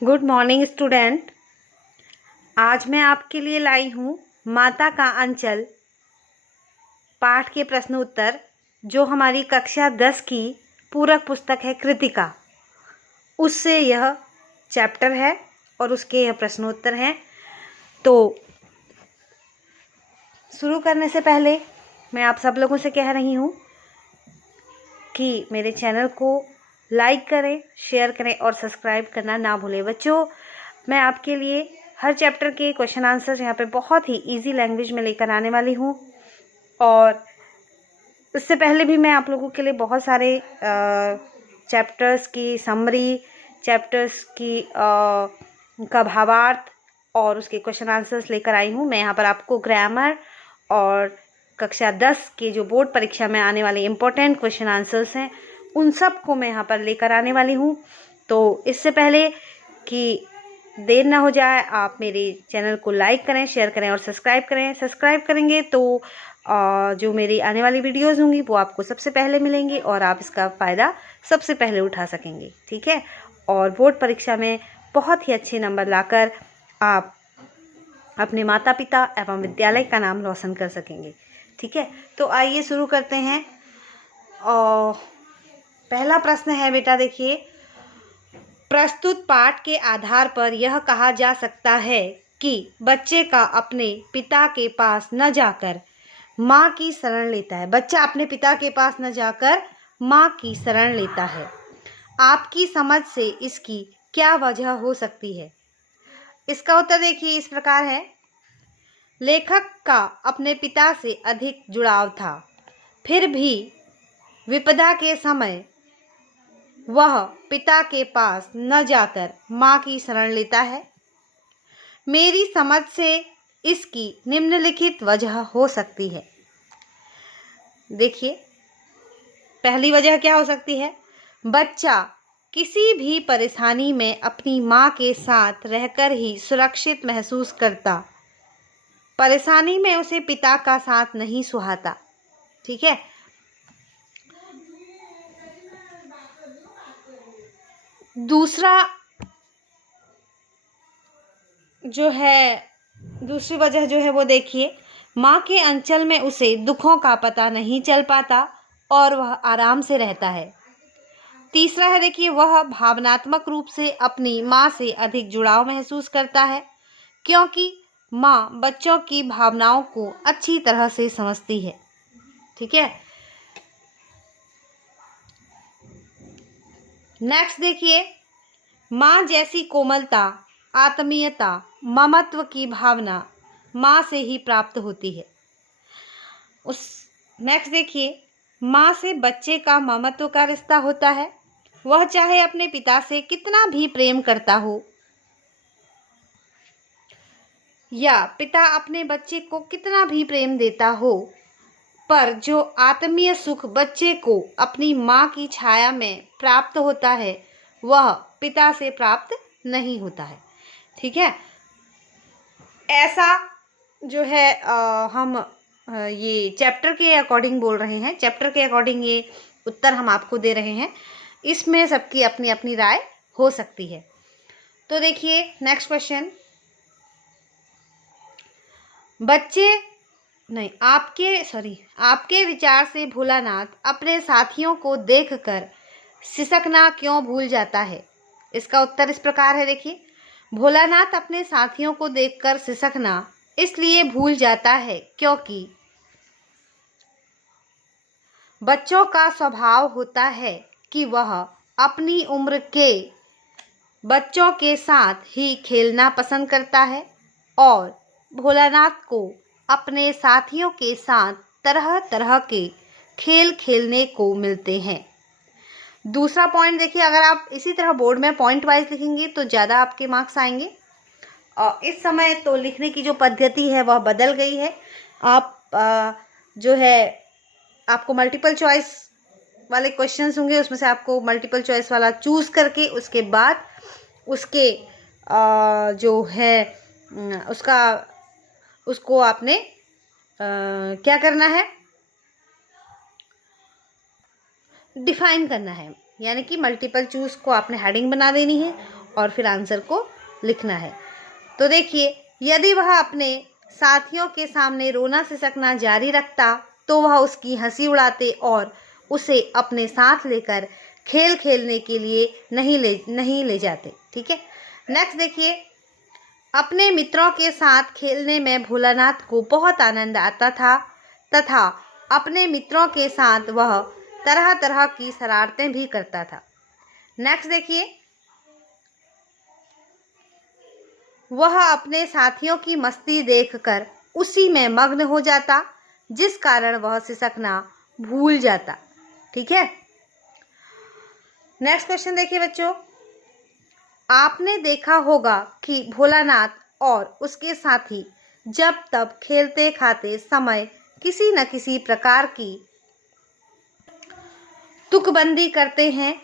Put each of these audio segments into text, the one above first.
Good morning student. आज मैं आपके लिए लाई हूँ माता का अंचल पाठ के प्रश्न उत्तर, जो हमारी कक्षा 10 की पूरक पुस्तक है कृतिका। उससे यह चैप्टर है और उसके यह प्रश्नोत्तर हैं। तो शुरू करने से पहले मैं आप सब लोगों से कह रही हूँ कि मेरे चैनल को लाइक करें, शेयर करें और सब्सक्राइब करना ना भूलें। बच्चों, मैं आपके लिए हर चैप्टर के क्वेश्चन आंसर्स यहाँ पे बहुत ही इजी लैंग्वेज में लेकर आने वाली हूँ। और इससे पहले भी मैं आप लोगों के लिए बहुत सारे चैप्टर्स की समरी, चैप्टर्स की का भावार्थ और उसके क्वेश्चन आंसर्स लेकर आई हूँ। मैं यहाँ पर आपको ग्रामर और कक्षा 10 के जो बोर्ड परीक्षा में आने वाले इम्पोर्टेंट क्वेश्चन आंसर्स हैं, उन सब को मैं यहाँ पर लेकर आने वाली हूँ। तो इससे पहले कि देर ना हो जाए, आप मेरे चैनल को लाइक करें, शेयर करें और सब्सक्राइब करें। सब्सक्राइब करेंगे तो जो मेरी आने वाली वीडियोज़ होंगी वो आपको सबसे पहले मिलेंगी और आप इसका फ़ायदा सबसे पहले उठा सकेंगे, ठीक है। और बोर्ड परीक्षा में बहुत ही अच्छे नंबर लाकर आप अपने माता पिता एवं विद्यालय का नाम रोशन कर सकेंगे, ठीक है। तो आइए शुरू करते हैं। और पहला प्रश्न है बेटा, देखिए, प्रस्तुत पाठ के आधार पर यह कहा जा सकता है कि बच्चे का अपने पिता के पास न जाकर माँ की शरण लेता है। बच्चा अपने पिता के पास न जाकर माँ की शरण लेता है। आपकी समझ से इसकी क्या वजह हो सकती है? इसका उत्तर देखिए इस प्रकार है। लेखक का अपने पिता से अधिक जुड़ाव था, फिर भी विपदा के समय वह पिता के पास न जाकर माँ की शरण लेता है। मेरी समझ से इसकी निम्नलिखित वजह हो सकती है। देखिए, पहली वजह क्या हो सकती है? बच्चा किसी भी परेशानी में अपनी माँ के साथ रहकर ही सुरक्षित महसूस करता। परेशानी में उसे पिता का साथ नहीं सुहाता, ठीक है। दूसरी वजह जो है वो देखिए, माँ के अंचल में उसे दुखों का पता नहीं चल पाता और वह आराम से रहता है। तीसरा है, देखिए, वह भावनात्मक रूप से अपनी माँ से अधिक जुड़ाव महसूस करता है, क्योंकि माँ बच्चों की भावनाओं को अच्छी तरह से समझती है, ठीक है। नेक्स्ट देखिए, माँ जैसी कोमलता, आत्मीयता, ममत्व की भावना माँ से ही प्राप्त होती है। नेक्स्ट देखिए, माँ से बच्चे का ममत्व का रिश्ता होता है। वह चाहे अपने पिता से कितना भी प्रेम करता हो या पिता अपने बच्चे को कितना भी प्रेम देता हो, पर जो आत्मीय सुख बच्चे को अपनी माँ की छाया में प्राप्त होता है वह पिता से प्राप्त नहीं होता है, ठीक है। ऐसा जो है हम ये चैप्टर के अकॉर्डिंग बोल रहे हैं, चैप्टर के अकॉर्डिंग ये उत्तर हम आपको दे रहे हैं। इसमें सबकी अपनी अपनी राय हो सकती है। तो देखिए नेक्स्ट क्वेश्चन, आपके विचार से भोलानाथ अपने साथियों को देखकर सिसकना क्यों भूल जाता है? इसका उत्तर इस प्रकार है। देखिए, भोलानाथ अपने साथियों को देखकर सिसकना इसलिए भूल जाता है क्योंकि बच्चों का स्वभाव होता है कि वह अपनी उम्र के बच्चों के साथ ही खेलना पसंद करता है और भोलानाथ को अपने साथियों के साथ तरह तरह के खेल खेलने को मिलते हैं। दूसरा पॉइंट देखिए, अगर आप इसी तरह बोर्ड में पॉइंट वाइज लिखेंगे तो ज़्यादा आपके मार्क्स आएंगे। और इस समय तो लिखने की जो पद्धति है वह बदल गई है। आप जो है आपको मल्टीपल चॉइस वाले क्वेश्चंस होंगे, उसमें से आपको मल्टीपल चॉइस वाला चूज़ करके उसके बाद उसके जो है उसको आपने क्या करना है, डिफाइन करना है। यानी कि मल्टीपल चूज़ को आपने हेडिंग बना देनी है और फिर आंसर को लिखना है। तो देखिए, यदि वह अपने साथियों के सामने रोना सिसकना जारी रखता तो वह उसकी हंसी उड़ाते और उसे अपने साथ लेकर खेल खेलने के लिए नहीं ले जाते। ठीक है, नेक्स्ट देखिए, अपने मित्रों के साथ खेलने में भोलानाथ को बहुत आनंद आता था तथा अपने मित्रों के साथ वह तरह तरह की शरारतें भी करता था। नेक्स्ट देखिए, वह अपने साथियों की मस्ती देखकर उसी में मग्न हो जाता, जिस कारण वह सिसकना भूल जाता। ठीक है, नेक्स्ट क्वेश्चन देखिए बच्चों, आपने देखा होगा कि भोलानाथ और उसके साथी जब तब खेलते खाते समय किसी न किसी प्रकार की तुकबंदी करते हैं।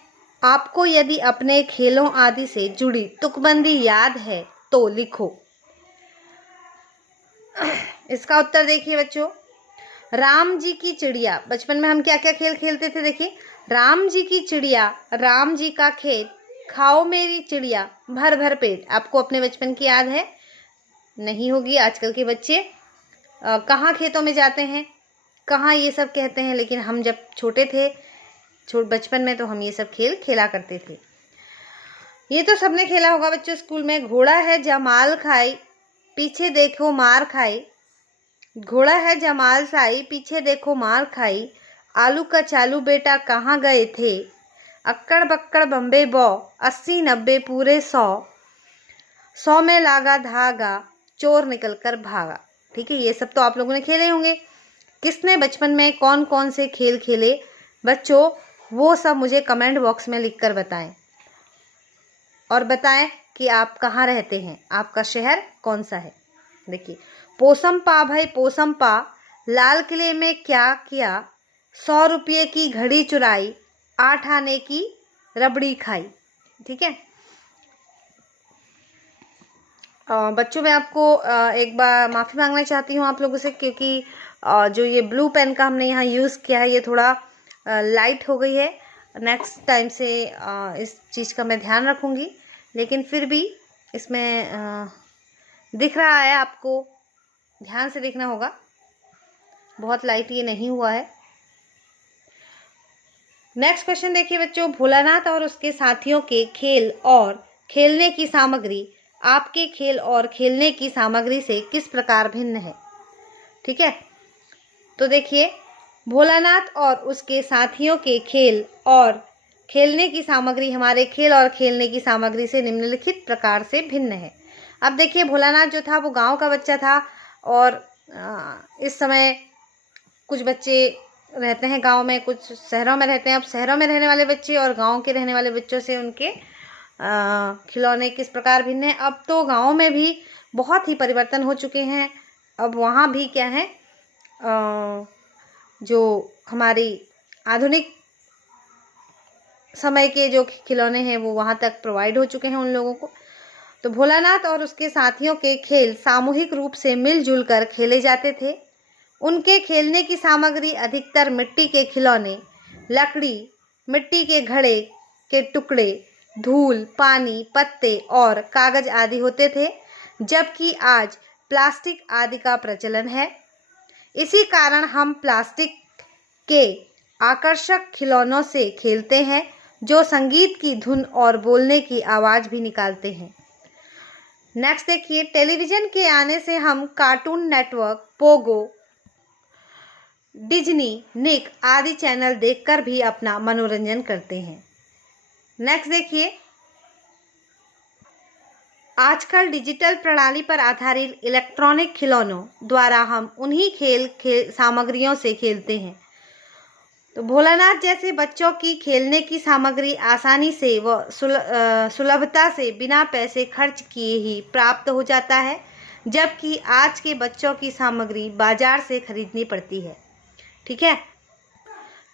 आपको यदि अपने खेलों आदि से जुड़ी तुकबंदी याद है तो लिखो। इसका उत्तर देखिए बच्चों, राम जी की चिड़िया। बचपन में हम क्या क्या खेल खेलते थे? देखिए, राम जी की चिड़िया, राम जी का खेत, खाओ मेरी चिड़िया, भर भर पेट। आपको अपने बचपन की याद है? नहीं होगी, आजकल के बच्चे कहाँ खेतों में जाते हैं, कहाँ ये सब कहते हैं। लेकिन हम जब छोटे थे, बचपन में, तो हम ये सब खेल खेला करते थे। ये तो सबने खेला होगा बच्चों स्कूल में। घोड़ा है जमाल खाई, पीछे देखो मार खाई। घोड़ा है जमाल साई, पीछे देखो मार खाई। आलू का चालू बेटा कहाँ गए थे? अक्कड़ बक्कड़ बम्बे बौ, 80-90 पूरे 100 में लागा धागा, चोर निकल कर भागा। ठीक है, ये सब तो आप लोगों ने खेले होंगे। किसने बचपन में कौन कौन से खेल खेले बच्चों, वो सब मुझे कमेंट बॉक्स में लिखकर बताएं, और बताएं कि आप कहाँ रहते हैं, आपका शहर कौन सा है। देखिए, पोसम पा भाई पोसम पा, लाल किले में क्या किया? 100 रुपये की घड़ी चुराई, 8 आने की रबड़ी खाई। ठीक है बच्चों, मैं आपको एक बार माफ़ी मांगना चाहती हूँ आप लोगों से, क्योंकि जो ये ब्लू पेन का हमने यहाँ यूज़ किया है, ये थोड़ा लाइट हो गई है। नेक्स्ट टाइम से इस चीज़ का मैं ध्यान रखूँगी, लेकिन फिर भी इसमें दिख रहा है, आपको ध्यान से देखना होगा, बहुत लाइट ये नहीं हुआ है। नेक्स्ट क्वेश्चन देखिए बच्चों, भोलानाथ और उसके साथियों के खेल और खेलने की सामग्री आपके खेल और खेलने की सामग्री से किस प्रकार भिन्न है? ठीक है, तो देखिए, भोलानाथ और उसके साथियों के खेल और खेलने की सामग्री हमारे खेल और खेलने की सामग्री से निम्नलिखित प्रकार से भिन्न है। अब देखिए, भोलानाथ जो था वो गांव का बच्चा था, और इस समय कुछ बच्चे रहते हैं गांव में, कुछ शहरों में रहते हैं। अब शहरों में रहने वाले बच्चे और गांव के रहने वाले बच्चों से उनके खिलौने किस प्रकार भिन्न है। अब तो गांव में भी बहुत ही परिवर्तन हो चुके हैं। अब वहाँ भी क्या है, जो हमारी आधुनिक समय के जो खिलौने हैं वो वहाँ तक प्रोवाइड हो चुके हैं उन लोगों को। तो भोलानाथ और उसके साथियों के खेल सामूहिक रूप से मिलजुल कर खेले जाते थे। उनके खेलने की सामग्री अधिकतर मिट्टी के खिलौने, लकड़ी, मिट्टी के घड़े के टुकड़े, धूल, पानी, पत्ते और कागज आदि होते थे, जबकि आज प्लास्टिक आदि का प्रचलन है। इसी कारण हम प्लास्टिक के आकर्षक खिलौनों से खेलते हैं, जो संगीत की धुन और बोलने की आवाज़ भी निकालते हैं। नेक्स्ट देखिए, टेलीविज़न के आने से हम कार्टून नेटवर्क, पोगो, डिज्नी, निक आदि चैनल देखकर भी अपना मनोरंजन करते हैं। नेक्स्ट देखिए, आजकल डिजिटल प्रणाली पर आधारित इलेक्ट्रॉनिक खिलौनों द्वारा हम उन्हीं खेल सामग्रियों से खेलते हैं। तो भोलानाथ जैसे बच्चों की खेलने की सामग्री आसानी से व सुलभता से बिना पैसे खर्च किए ही प्राप्त हो जाता है, जबकि आज के बच्चों की सामग्री बाजार से खरीदनी पड़ती है। ठीक है,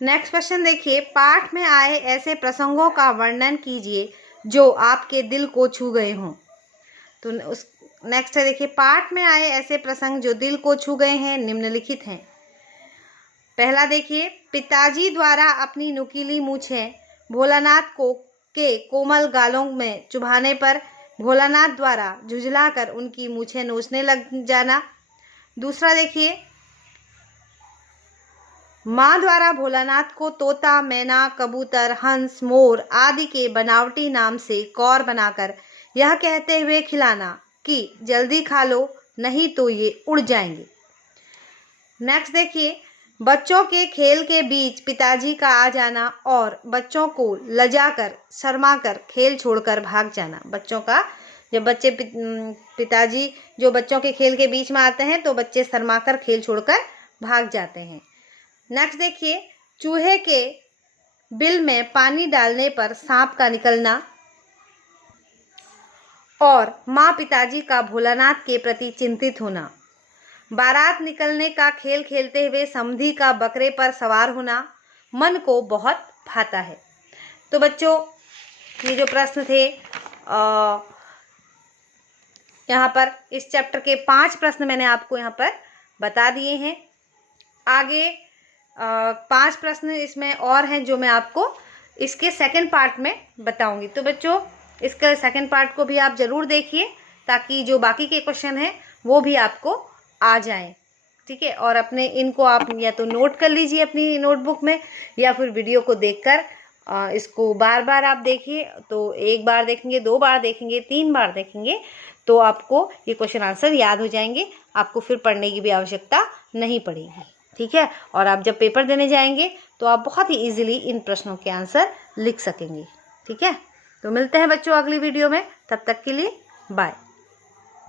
नेक्स्ट क्वेश्चन देखिए, पाठ में आए ऐसे प्रसंगों का वर्णन कीजिए जो आपके दिल को छू गए हों। तो उस नेक्स्ट है, देखिए, पाठ में आए ऐसे प्रसंग जो दिल को छू गए हैं निम्नलिखित हैं। पहला देखिए, पिताजी द्वारा अपनी नुकीली मूछें भोलानाथ को के कोमल गालों में चुभाने पर भोलानाथ द्वारा झुझलाकर उनकी मूछें नोचने लग जाना। दूसरा देखिए, माँ द्वारा भोलानाथ को तोता, मैना, कबूतर, हंस, मोर आदि के बनावटी नाम से कौर बनाकर यह कहते हुए खिलाना कि जल्दी खा लो नहीं तो ये उड़ जाएंगे। नेक्स्ट देखिए, बच्चों के खेल के बीच पिताजी का आ जाना और बच्चों को लजाकर शर्माकर खेल छोड़कर भाग जाना। बच्चों का जब बच्चे पिताजी जो बच्चों के खेल के बीच में आते हैं तो बच्चे शर्माकर खेल छोड़कर भाग जाते हैं। नेक्स्ट देखिए, चूहे के बिल में पानी डालने पर सांप का निकलना और माँ पिताजी का भोलानाथ के प्रति चिंतित होना। बारात निकलने का खेल खेलते हुए समधी का बकरे पर सवार होना मन को बहुत भाता है। तो बच्चों, ये जो प्रश्न थे यहाँ पर इस चैप्टर के 5 प्रश्न मैंने आपको यहाँ पर बता दिए हैं। आगे 5 प्रश्न इसमें और हैं जो मैं आपको इसके सेकंड पार्ट में बताऊंगी। तो बच्चों, इसका सेकंड पार्ट को भी आप ज़रूर देखिए ताकि जो बाकी के क्वेश्चन हैं वो भी आपको आ जाएं। ठीक है, और अपने इनको आप या तो नोट कर लीजिए अपनी नोटबुक में या फिर वीडियो को देखकर इसको बार बार आप देखिए। तो 1 बार देखेंगे, 2 बार देखेंगे, 3 बार देखेंगे तो आपको ये क्वेश्चन आंसर याद हो जाएंगे। आपको फिर पढ़ने की भी आवश्यकता नहीं पड़ेगी। ठीक है, और आप जब पेपर देने जाएंगे तो आप बहुत ही ईजिली इन प्रश्नों के आंसर लिख सकेंगे। ठीक है, तो मिलते हैं बच्चों अगली वीडियो में। तब तक के लिए बाय।